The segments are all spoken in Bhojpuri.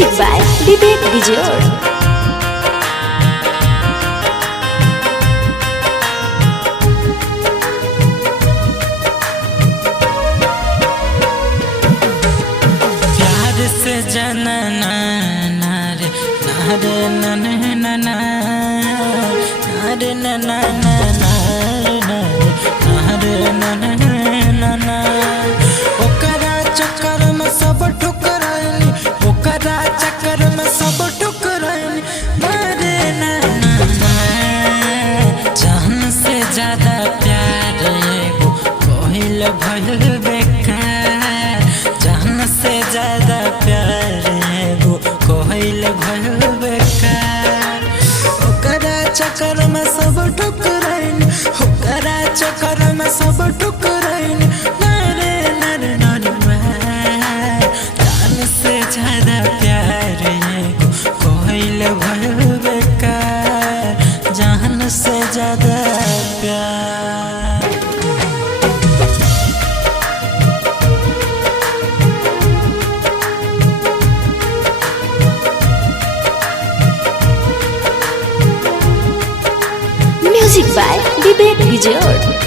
Music by Vivek Vijay. से जनना नारे नारे नने नना नारे नना नारे नारे नने नना ओकरा चक्कर में सब ठुकराइनी ओकरा चक्कर में सब ठुकराइनी नारे नना जान से ज्यादा प्यार एगो कोइल भइल बेकार जान से ज्यादा प्यार एगो कोइल भइल बेकार ओकरा चक्कर में सब ठुकराइनी ओकरा चक्कर में सब ठुकराइनी नारे नारे नारे जान से ज्यादा प्यार एगो कोइल भइल बेकार जान से ज्यादा प्यार। Music by Vivek Vijay.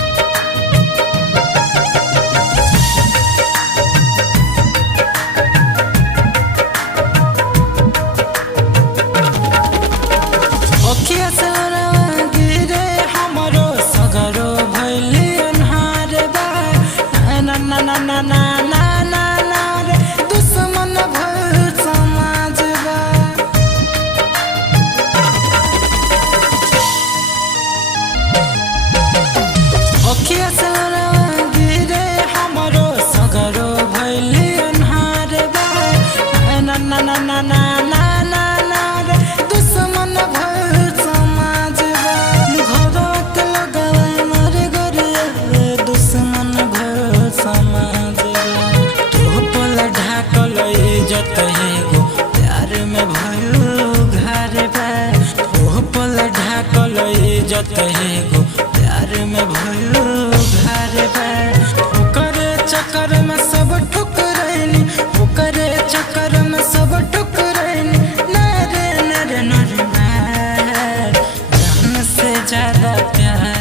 प्यार में भयो घर ओकरे चक्कर में सब ठुकराइनी ओकरे चक्कर में सब ठुकराइनी नारे नारे नारे जान से ज्यादा प्यार